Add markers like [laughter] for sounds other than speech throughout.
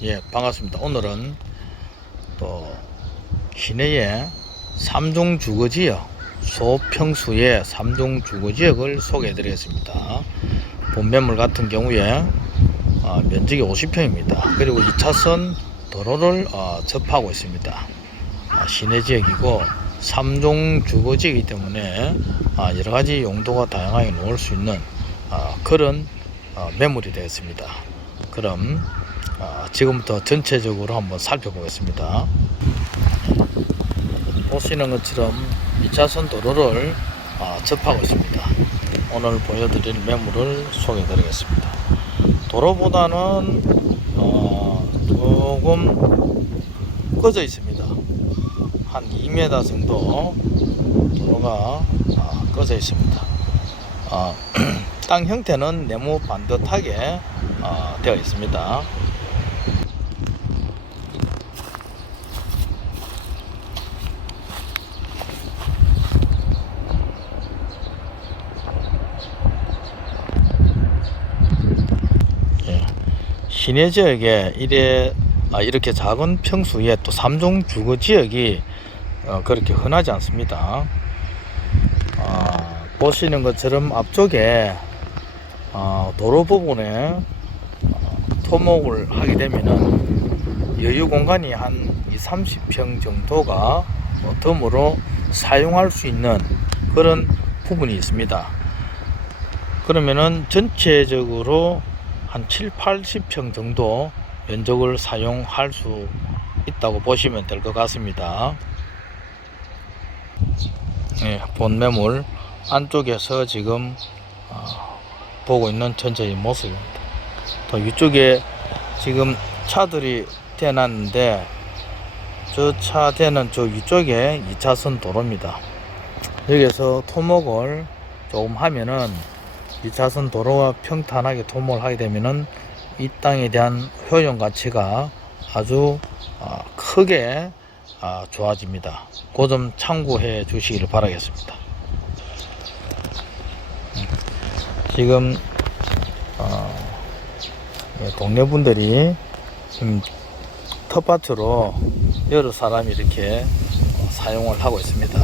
예, 반갑습니다. 오늘은 또 시내의 삼종 주거지역, 소평수의 삼종 주거지역을 소개해 드리겠습니다. 본매물 같은 경우에 어, 면적이 50평입니다. 그리고 2차선 도로를 어, 접하고 있습니다. 아, 시내 지역이고 삼종 주거지이기 때문에 아, 여러 가지 용도가 다양하게 놓을 수 있는 아, 그런 어, 매물이 되겠습니다. 그럼 아, 지금부터 전체적으로 한번 살펴보겠습니다. 보시는 것처럼 2차선 도로를 아, 접하고 있습니다. 오늘 보여드릴 매물을 소개해드리겠습니다. 도로보다는 어, 조금 꺼져 있습니다. 한 2m 정도 도로가 아, 꺼져 있습니다. 아, [clears throat] 땅 형태는 네모 반듯하게 아, 되어 있습니다. 시내 지역에 이래 아, 이렇게 작은 평수에 또 삼종 주거 지역이 어, 그렇게 흔하지 않습니다. 아, 보시는 것처럼 앞쪽에 아, 도로 부분에 어, 토목을 하게 되면은 여유 공간이 한 2, 30평 정도가 뭐 덤으로 사용할 수 있는 그런 부분이 있습니다. 그러면은 전체적으로 한 7, 80평 정도 면적을 사용할 수 있다고 보시면 될 것 같습니다. 예, 본 매물 안쪽에서 지금 어, 보고 있는 전체의 모습입니다. 또 이쪽에 지금 차들이 대놨는데 저 차 대는 저 위쪽에 2차선 도로입니다. 여기서 토목을 조금 하면은 2차선 도로가 평탄하게 토목을 하게 되면은 이 땅에 대한 효용 가치가 아주 아, 크게 아, 좋아집니다. 그 점 참고해 주시기를 바라겠습니다. 음, 지금 어, 예, 동네 분들이 텃밭으로 여러 사람이 이렇게 어, 사용을 하고 있습니다.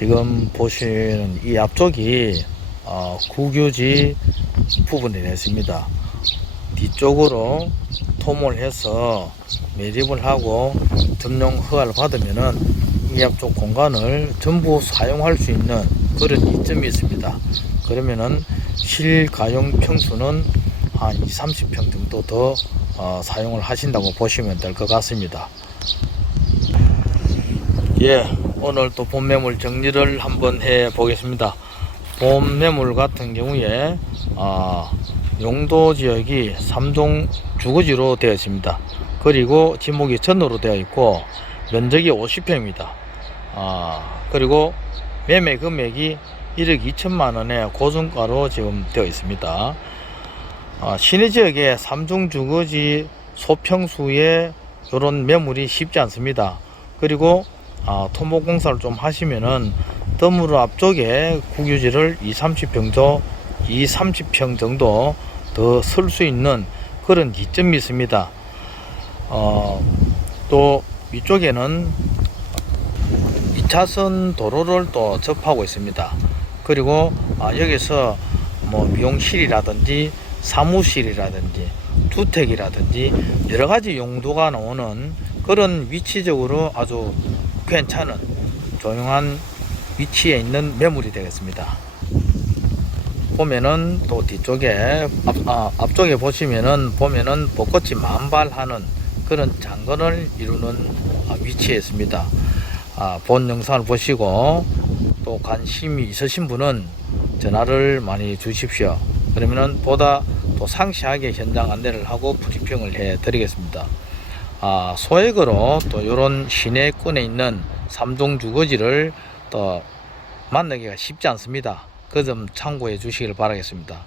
지금 보시는 이 앞쪽이 어, 국유지 부분이 됐습니다. 뒤쪽으로 토목을 해서 매립을 하고 점용 허가를 받으면은 이 앞쪽 공간을 전부 사용할 수 있는 그런 이점이 있습니다. 그러면은 실가용 평수는 한 2, 30평 정도 더 어, 사용을 하신다고 보시면 될 것 같습니다. 예, 오늘 또 봄매물 정리를 한번 해 보겠습니다. 봄매물 같은 경우에 아, 용도 지역이 삼동 주거지로 되어 있습니다. 그리고 지목이 전으로 되어 있고 면적이 50평입니다. 아, 그리고 매매 금액이 1억 2천만 원의 고정가로 지금 되어 있습니다. 아, 시내 지역에 삼종 주거지 소평수에 이런 매물이 쉽지 않습니다. 그리고 아, 토목 공사를 좀 하시면은 덤으로 앞쪽에 국유지를 2, 30평 정 2, 30평 정도 더 쓸 수 있는 그런 이점이 있습니다. 어, 또 위쪽에는 2차선 도로를 또 접하고 있습니다. 그리고 아, 여기서 뭐 미용실이라든지 사무실이라든지 주택이라든지 여러 가지 용도가 나오는 그런 위치적으로 아주 괜찮은 조용한 위치에 있는 매물이 되겠습니다. 보면은 또 뒤쪽에 앞, 아, 앞쪽에 보시면은 보면은 벚꽃이 만발하는 그런 장건을 이루는 아, 위치에 있습니다. 아, 본 영상을 보시고 또 관심이 있으신 분은 전화를 많이 주십시오. 그러면은 보다 또 상세하게 현장 안내를 하고 브리핑을 해 드리겠습니다. 아, 소액으로 또 이런 시내권에 있는 삼동 주거지를 또 만나기가 쉽지 않습니다. 그 점 참고해 주시길 바라겠습니다.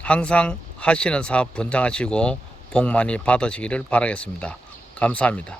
항상 하시는 사업 번창하시고 복 많이 받으시기를 바라겠습니다. 감사합니다.